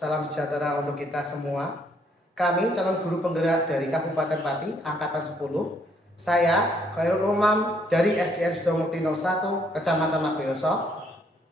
salam sejahtera untuk kita semua. Kami calon guru penggerak dari Kabupaten Pati, Angkatan 10. Saya Khairul Umam dari SDN Sudomukti 01, Kecamatan Margoyoso.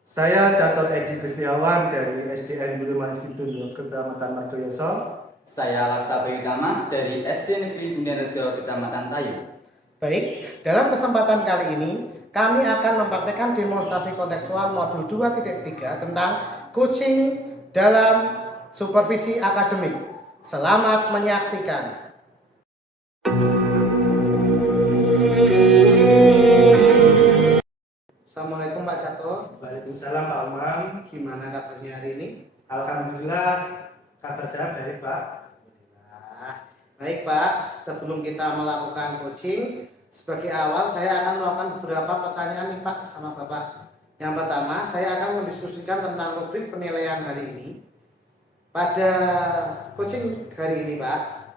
Saya Catur Edi Gustiawan dari SDN Bulu Manis Kidul, Kecamatan Margoyoso. Saya Laksa Bayutama dari SD Negeri Bundarejo, Kecamatan Tayu. Baik, dalam kesempatan kali ini kami akan mempraktekkan demonstrasi kontekstual modul 2.3 tentang coaching dalam supervisi akademik. Selamat menyaksikan. Assalamualaikum Pak Catur. Waalaikumsalam Pak Umam. Gimana kabarnya hari ini? Alhamdulillah kabar saya baik Pak. Baik Pak, sebelum kita melakukan coaching, sebagai awal saya akan melakukan beberapa pertanyaan nih Pak sama Bapak. Yang pertama, saya akan mendiskusikan tentang rubrik penilaian hari ini. Pada coaching hari ini Pak,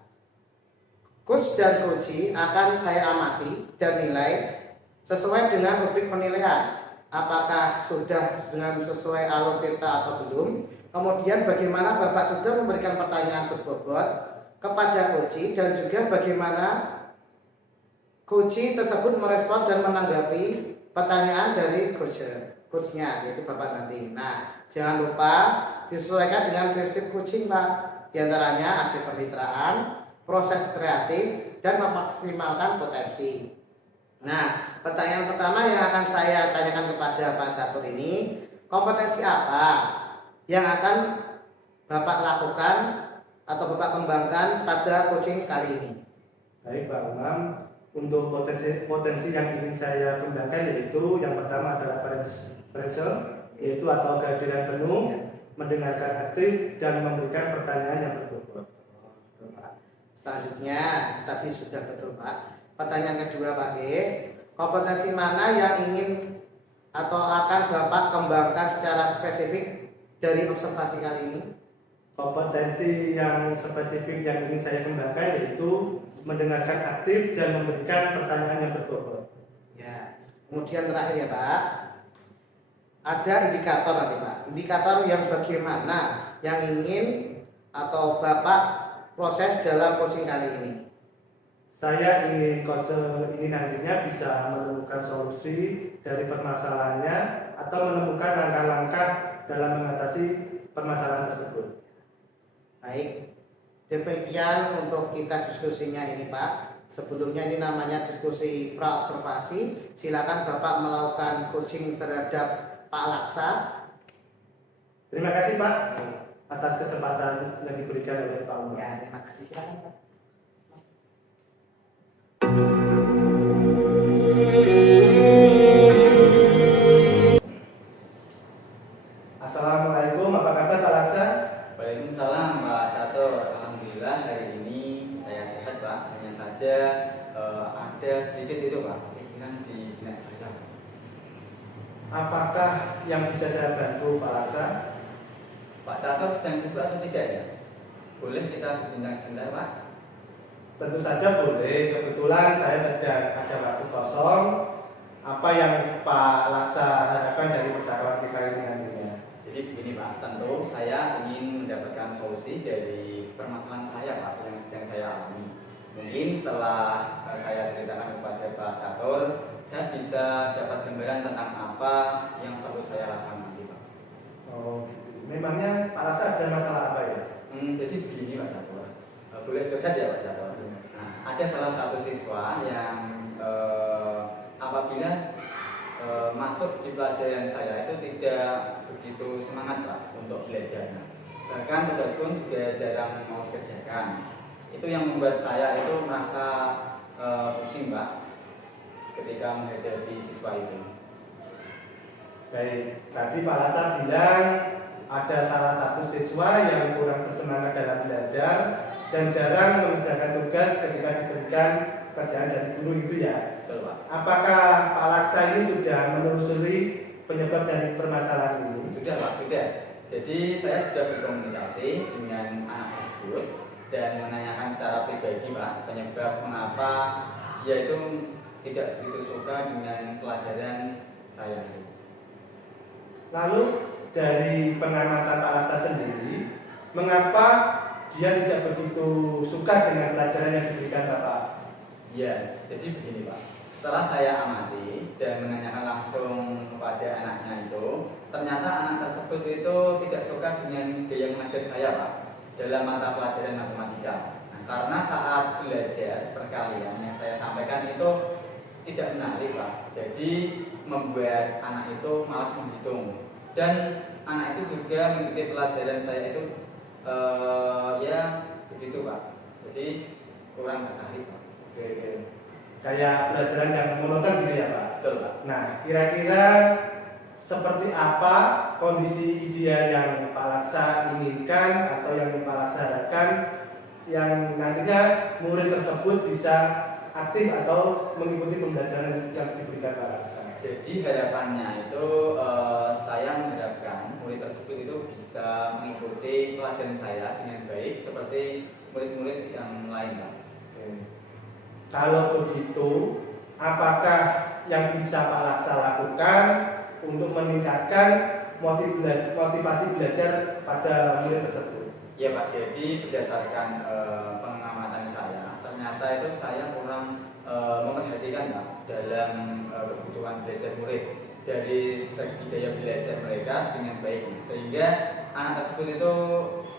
coach dan coachee akan saya amati dan nilai sesuai dengan rubrik penilaian. Apakah sudah dengan sesuai alur tirta atau belum? Kemudian bagaimana Bapak sudah memberikan pertanyaan berbobot kepada coachee dan juga bagaimana coachee tersebut merespon dan menanggapi pertanyaan dari coachnya, yaitu Bapak nanti. Nah, jangan lupa disesuaikan dengan prinsip coaching Pak. Di antaranya ada kemitraan, proses kreatif, dan memaksimalkan potensi. Nah, pertanyaan pertama yang akan saya tanyakan kepada Pak Catur ini, kompetensi apa yang akan Bapak lakukan atau Bapak kembangkan pada coaching kali ini? Baik Pak Umam, untuk potensi yang ingin saya kembangkan yaitu yang pertama adalah pressure, yaitu atau kehadiran penuh, mendengarkan aktif, dan memberikan pertanyaan yang berbobot. Selanjutnya, tadi sudah betul Pak. Pertanyaan kedua Pak G, kompetensi mana yang ingin atau akan Bapak kembangkan secara spesifik dari observasi kali ini? Kompetensi yang spesifik yang ingin saya kembangkan yaitu mendengarkan aktif dan memberikan pertanyaan yang berbobot. Ya, kemudian terakhir ya Pak, ada indikator nanti Pak. Indikator yang bagaimana yang ingin atau Bapak proses dalam coaching kali ini? Saya ingin coach ini nantinya bisa menemukan solusi dari permasalahannya atau menemukan langkah-langkah dalam mengatasi permasalahan tersebut. Baik, demikian untuk kita diskusinya ini Pak. Sebelumnya ini namanya diskusi pra-observasi. Silakan Bapak melakukan coaching terhadap Pak Laksa. Terima kasih Pak atas kesempatan yang diberikan oleh Pak Umar. Ya, terima kasih. Silakan Pak. Assalamualaikum, apa kabar Pak Laksa? Waalaikumsalam Pak Catur. Alhamdulillah hari ini saya sehat Pak. Hanya saja ada sedikit itu Pak, pikiran di benak saya. Apakah yang bisa saya bantu Pak Laksa? Pak Catur sedang sibuk atau tidak ya? Boleh kita berbincang sebentar Pak? Tentu saja boleh, kebetulan saya sedang ada waktu kosong. Apa yang Pak Laksa harapkan dari percakapan kita ini nantinya? Jadi begini Pak, tentu saya ingin mendapatkan solusi dari permasalahan saya Pak yang sedang saya alami. Mungkin setelah saya ceritakan kepada Pak Catur, saya bisa dapat gambaran tentang apa yang perlu saya lakukan nanti Pak. Oh, memangnya Pak Laksa ada masalah apa ya? Jadi begini Pak Catur, boleh curhat ya Pak Catur? Nah, ada salah satu siswa yang apabila masuk di pelajaran saya itu tidak begitu semangat Pak untuk belajar. Bahkan tugas pun juga jarang mau dikerjakan. Itu yang membuat saya itu merasa pusing Pak ketika menghadapi siswa itu. Baik, tadi Pak Laksa bilang ada salah satu siswa yang kurang bersemangat dalam belajar dan jarang mengerjakan tugas ketika diberikan kerjaan dari guru itu ya. Betul Pak. Apakah Pak Laksa ini sudah menelusuri penyebab dari permasalahan ini? Sudah Pak, sudah. Jadi saya sudah berkomunikasi dengan anak tersebut dan menanyakan secara pribadi Pak penyebab mengapa dia itu tidak begitu suka dengan pelajaran saya itu. Lalu dari pengamatan Pak Laksa sendiri, mengapa dia tidak begitu suka dengan pelajaran yang diberikan Bapak? Ya, jadi begini Pak. Setelah saya amati dan menanyakan langsung kepada anaknya itu, ternyata anak tersebut itu tidak suka dengan gaya mengajar saya Pak dalam mata pelajaran matematika. Nah, karena saat belajar perkalian yang saya sampaikan itu tidak menarik Pak. Jadi membuat anak itu malas menghitung. Dan anak itu juga mengikuti pelajaran saya itu ya begitu Pak. Jadi kurang tertarik Pak. Oke. Kayak pelajaran yang monoton gitu ya Pak? Betul Pak. Nah, kira-kira seperti apa kondisi ideal yang Pak Laksa inginkan atau yang Pak Laksa harapkan yang nantinya murid tersebut bisa aktif atau mengikuti pembelajaran yang diberikan Pak Laksa? Jadi harapannya itu saya mengharapkan murid tersebut itu bisa mengikuti pelajaran saya dengan baik seperti murid-murid yang lain Pak. Oke. Kalau begitu, apakah yang bisa Pak Laksa lakukan untuk meningkatkan motivasi belajar pada murid tersebut? Ya Pak, jadi berdasarkan pengamatan saya, ternyata itu saya kurang memperhatikan Pak dalam kebutuhan belajar murid dari segi daya belajar mereka dengan baik, sehingga anak tersebut itu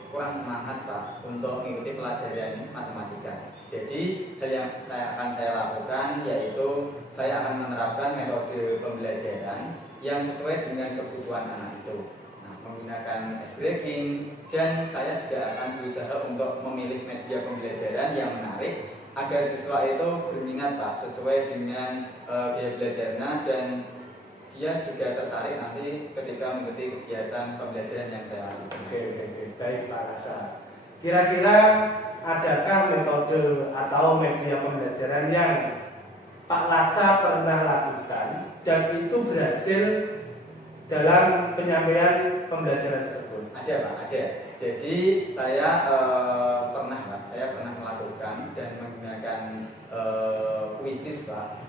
kurang semangat Pak untuk mengikuti pelajaran matematika. Jadi hal yang akan saya lakukan yaitu saya akan menerapkan metode pembelajaran yang sesuai dengan kebutuhan anak itu. Nah, menggunakan ice breaking, dan saya juga akan berusaha untuk memilih media pembelajaran yang menarik agar siswa itu berminat Pak sesuai dengan gaya belajarnya, dan dia juga tertarik nanti ketika mengikuti kegiatan pembelajaran yang saya lakukan. Oke. Baik Pak Laksa. Kira-kira adakah metode atau media pembelajaran yang Pak Laksa pernah lakukan dan itu berhasil dalam penyampaian pembelajaran tersebut? Ada Pak, ada. Jadi saya pernah melakukan dan menggunakan kuisis Pak.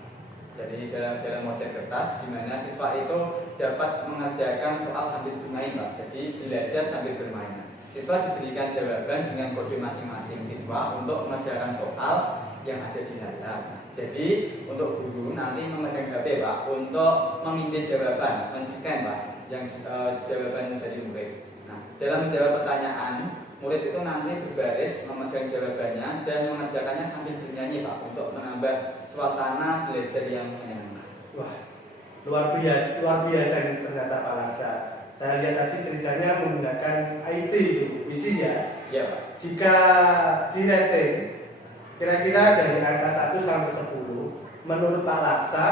Jadi dalam model kertas, di mana siswa itu dapat mengerjakan soal sambil bermain Pak. Jadi belajar sambil bermain. Siswa diberikan jawaban dengan kode masing-masing siswa untuk mengerjakan soal yang ada di layar. Jadi untuk guru nanti memegang HP Pak untuk memindai jawaban, men-scan Pak, yang jawaban dari murid. Nah, dalam menjawab pertanyaan, murid itu nanti berbaris memegang jawabannya dan mengerjakannya sambil bernyanyi Pak untuk menambah suasana belajar yang menyenangkan. Wah, luar biasa ini ternyata Pak Laksa. Saya lihat tadi ceritanya menggunakan IT itu, visi ya. Iya Pak. Jika di rating, kira-kira dari angka 1 sampai 10, menurut Pak Laksa,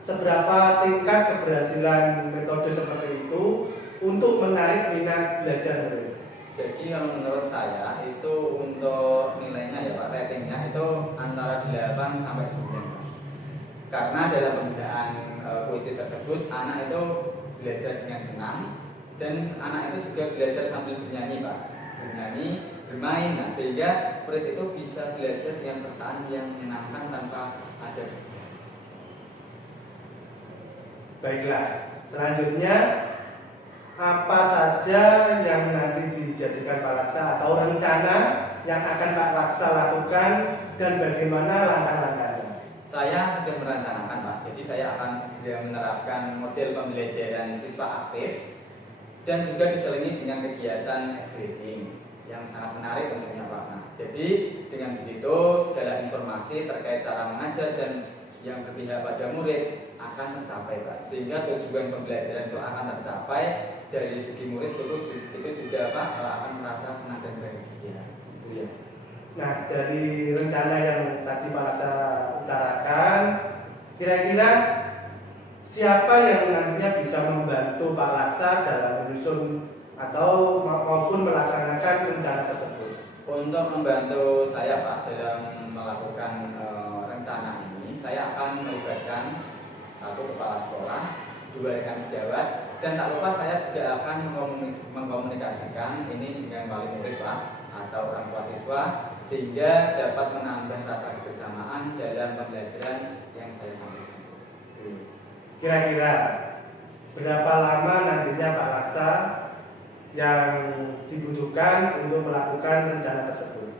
seberapa tingkat keberhasilan metode seperti itu untuk menarik minat belajar murid? Jadi kalau menurut saya itu untuk nilainya ya Pak, ratingnya itu antara 8 sampai 9. Karena dalam penggunaan kuisis tersebut anak itu belajar dengan senang, dan anak itu juga belajar sambil bernyanyi Pak, bermain. Nah, sehingga murid itu bisa belajar dengan perasaan yang menyenangkan tanpa ada. Baiklah, selanjutnya apa saja yang nanti dijadikan Pak Laksa atau rencana yang akan Pak Laksa lakukan dan bagaimana langkah-langkahnya? Saya sudah merencanakan Pak, jadi saya akan segera menerapkan model pembelajaran siswa aktif dan juga diselingi dengan kegiatan escalating yang sangat menarik tentunya Pak. Nah, jadi dengan begitu segala informasi terkait cara mengajar dan yang berpihak pada murid akan tercapai Pak, sehingga tujuan pembelajaran itu akan tercapai. Dari segi murid itu juga Pak akan merasa senang dan bahagia. Ya. Nah, dari rencana yang tadi Pak Laksa utarakan, kira-kira siapa yang nantinya bisa membantu Pak Laksa dalam menyusun atau maupun melaksanakan rencana tersebut? Untuk membantu saya Pak dalam melakukan rencana ini, saya akan melibatkan 1 kepala sekolah, 2 rekan sejawat, dan tak lupa saya juga akan mengkomunikasikan ini dengan wali murid Pak atau orang tua siswa, sehingga dapat menambah rasa kebersamaan dalam pembelajaran yang saya sampaikan. Kira-kira berapa lama nantinya Pak Laksa yang dibutuhkan untuk melakukan rencana tersebut?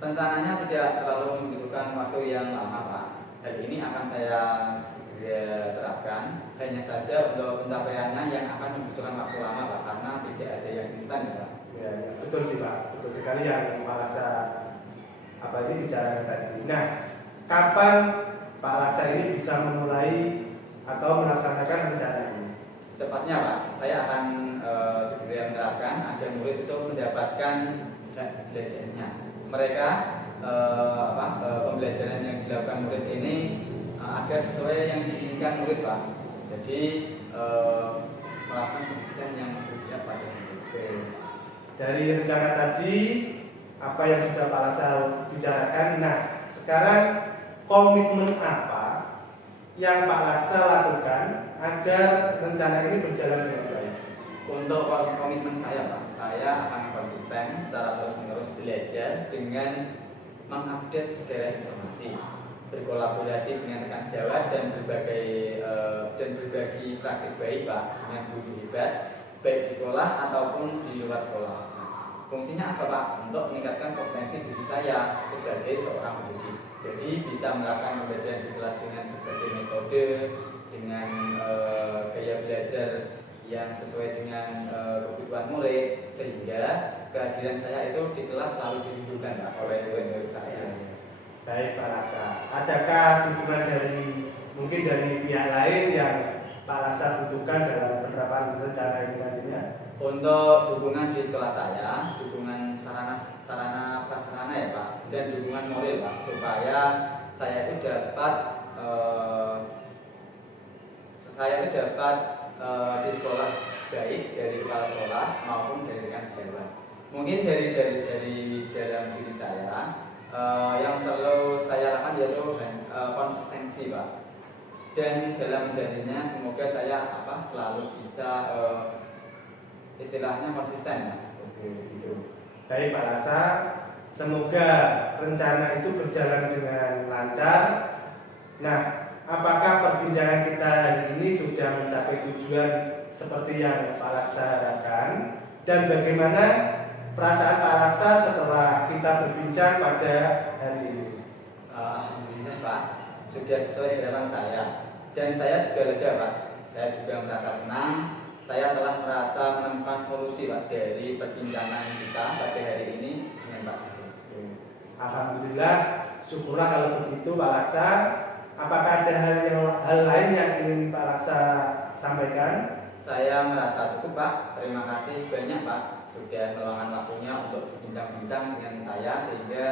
Rencananya tidak terlalu membutuhkan waktu yang lama, Pak. Hal ini akan saya segera terapkan. Hanya saja untuk pencapaiannya yang akan membutuhkan waktu lama, Pak, karena tidak ada yang instan, ya, Pak. Ya, betul sih Pak, betul sekali yang Pak Laksa ini bicarakan tadi. Nah, kapan Pak Laksa ini bisa memulai atau melaksanakan rencana ini? Secepatnya, Pak, saya akan segera menerapkan agar murid itu mendapatkan hak belajarnya. Mereka pembelajaran yang dilakukan murid ini agar sesuai yang diinginkan murid, Pak. Jadi melakukan pendidikan yang berpihak pada murid. Oke. Dari rencana tadi apa yang sudah Pak Laksa bicarakan, nah sekarang komitmen apa yang Pak Laksa lakukan agar rencana ini berjalan dengan baik? Untuk komitmen saya, Pak, saya akan konsisten secara terus-menerus belajar dengan mengupdate segala informasi, berkolaborasi dengan rekan sejawat dan berbagi praktik baik, Pak, dengan guru hebat baik di sekolah ataupun di luar sekolah. Fungsinya apa, Pak? Untuk meningkatkan kompetensi diri saya sebagai seorang pendidik. Jadi bisa melakukan pembelajaran di kelas dengan berbagai metode, dengan gaya belajar yang sesuai dengan kebutuhan murid, sehingga kehadiran saya itu di kelas selalu dirindukan, Pak, oleh murid-murid saya. Baik Pak Laksa, adakah dukungan mungkin dari pihak lain yang Pak Laksa butuhkan dalam penerapan rencana ini nantinya? Untuk dukungan di sekolah saya, dukungan sarana prasarana, ya, Pak, dan dukungan moral, Pak, supaya saya itu dapat di sekolah baik dari kepala sekolah maupun dari rekan sejawat. Mungkin dari dalam diri saya yang perlu saya lakukan yaitu konsistensi, Pak. Dan dalam menjadinya semoga saya selalu bisa istilahnya konsisten, Pak. Oke, gitu. Baik Pak Laksa, semoga rencana itu berjalan dengan lancar. Nah, apakah perbincangan kita hari ini sudah mencapai tujuan seperti yang Pak Laksa harapkan? Dan bagaimana perasaan Pak Laksa setelah kita berbincang pada hari ini? Alhamdulillah, Pak, sudah sesuai harapan saya. Dan saya juga lega, Pak. Saya juga merasa senang. Saya telah merasa menemukan solusi, Pak, dari perbincangan kita pada hari ini dengan Pak Jatuh. Alhamdulillah, syukurlah kalau begitu Pak Laksa. Apakah ada hal lain yang ingin Pak Laksa sampaikan? Saya merasa cukup, Pak. Terima kasih banyak, Pak, sudah meluangkan waktunya untuk berbincang-bincang dengan saya sehingga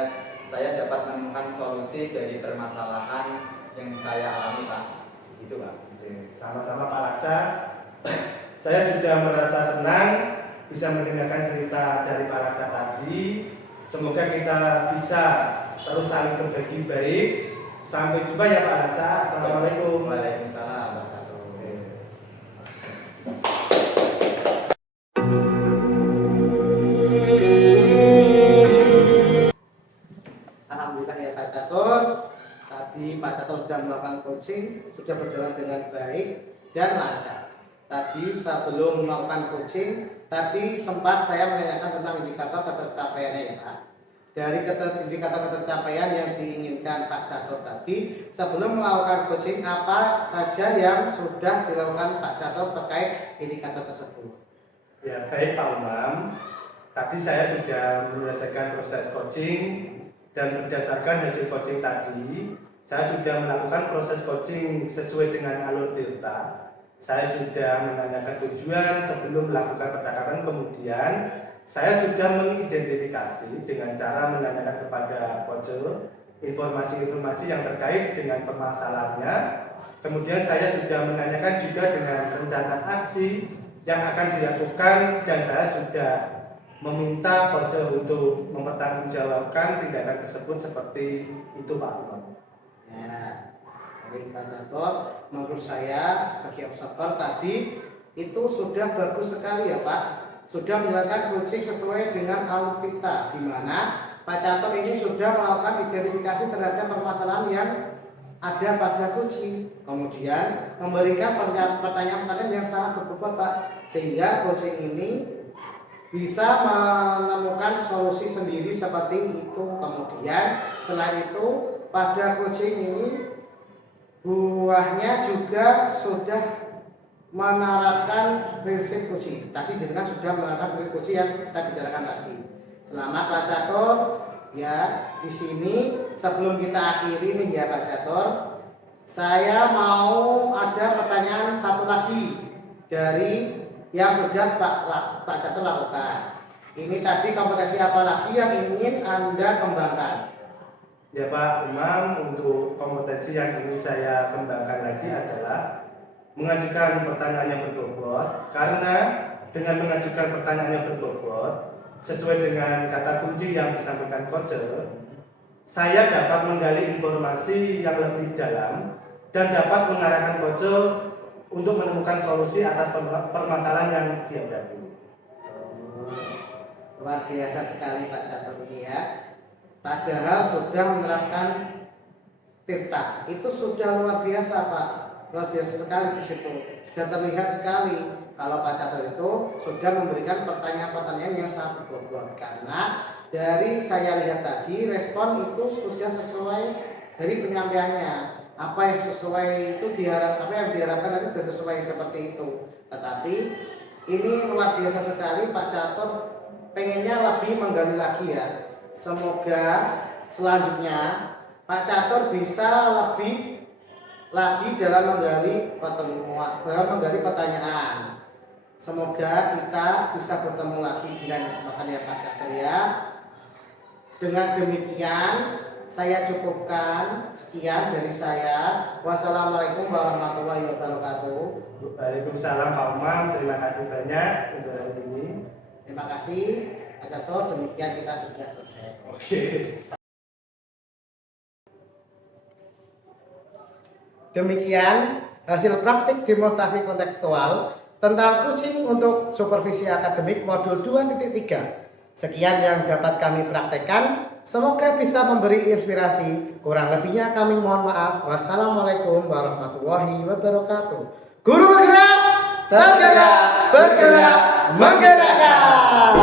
saya dapat menemukan solusi dari permasalahan yang saya alami, Pak. Itu, Pak. Oke, sama-sama Pak Laksa. Saya sudah merasa senang bisa mendengarkan cerita dari Pak Laksa tadi. Semoga kita bisa terus saling berbagi baik. Sampai jumpa ya Pak Laksa. Assalamualaikum. Waalaikumsalam warahmatullahi wabarakatuh. Alhamdulillah ya Pak Catur. Tadi Pak Catur sudah melakukan coaching, sudah berjalan dengan baik dan lancar. Tadi sebelum melakukan coaching, tadi sempat saya menanyakan tentang indikator ketercapaiannya, ya Pak. Dari indikator ketercapaian yang diinginkan Pak Catur tadi, sebelum melakukan coaching, apa saja yang sudah dilakukan Pak Catur terkait indikator tersebut? Ya, baik Pak Umam. Tadi saya sudah menyelesaikan proses coaching dan berdasarkan hasil coaching tadi, saya sudah melakukan proses coaching sesuai dengan alur delta. Saya sudah menanyakan tujuan sebelum melakukan percakapan, kemudian saya sudah mengidentifikasi dengan cara menanyakan kepada coach informasi-informasi yang terkait dengan permasalahannya. Kemudian saya sudah menanyakan juga dengan rencana aksi yang akan dilakukan dan saya sudah meminta coach untuk mempertanggungjawabkan tindakan tersebut seperti itu Pak Umam. Ya. Baik Pak Catur, menurut saya sebagai observer tadi itu sudah bagus sekali ya Pak. Sudah menjalankan coaching sesuai dengan alur kita, di mana Pak Catur ini sudah melakukan identifikasi terhadap permasalahan yang ada pada coaching. Kemudian memberikan pertanyaan-pertanyaan yang sangat berbobot Pak, sehingga coaching ini bisa menemukan solusi sendiri seperti itu. Kemudian selain itu pada coaching ini buahnya juga sudah menerapkan prinsip coaching. Tadi jenengan sudah menerapkan prinsip coaching yang kita bicarakan tadi. Selamat Pak Catur. Ya, di sini sebelum kita akhiri nih ya Pak Catur, saya mau ada pertanyaan satu lagi dari yang sudah Pak Catur lakukan. Ini tadi kompetensi apa lagi yang ingin Anda kembangkan? Ya Pak Imam, untuk kompetensi yang ingin saya kembangkan lagi adalah mengajukan pertanyaan yang berbobot, karena dengan mengajukan pertanyaan yang berbobot sesuai dengan kata kunci yang disampaikan coach, saya dapat menggali informasi yang lebih dalam dan dapat mengarahkan coach untuk menemukan solusi atas permasalahan yang dihadapi. Luar biasa sekali Pak Catur ini ya. Padahal sudah menerapkan Tirta, itu sudah luar biasa Pak. Luar biasa sekali di situ. Sudah terlihat sekali kalau Pak Catur itu sudah memberikan pertanyaan-pertanyaan yang sangat berbobot. Karena dari saya lihat tadi respon itu sudah sesuai dari penyampaiannya. Apa yang sesuai itu apa yang diharapkan itu sudah sesuai seperti itu. Tetapi ini luar biasa sekali Pak Catur, pengennya lebih menggali lagi ya. Semoga selanjutnya Pak Catur bisa lebih lagi dalam menggali pertanyaan. Semoga kita bisa bertemu lagi di lain kesempatan ya Pak Catur ya. Dengan demikian saya cukupkan, sekian dari saya. Wassalamualaikum warahmatullahi wabarakatuh. Waalaikumsalam Pak Umam, terima kasih banyak untuk hari ini. Terima kasih Pak Catur, demikian kita sudah selesai. Oke. Demikian hasil praktik demonstrasi kontekstual tentang coaching untuk supervisi akademik modul 2.3. Sekian yang dapat kami praktekkan. Semoga bisa memberi inspirasi. Kurang lebihnya kami mohon maaf. Wassalamualaikum warahmatullahi wabarakatuh. Guru bergerak, tergerak, bergerak, menggerakkan.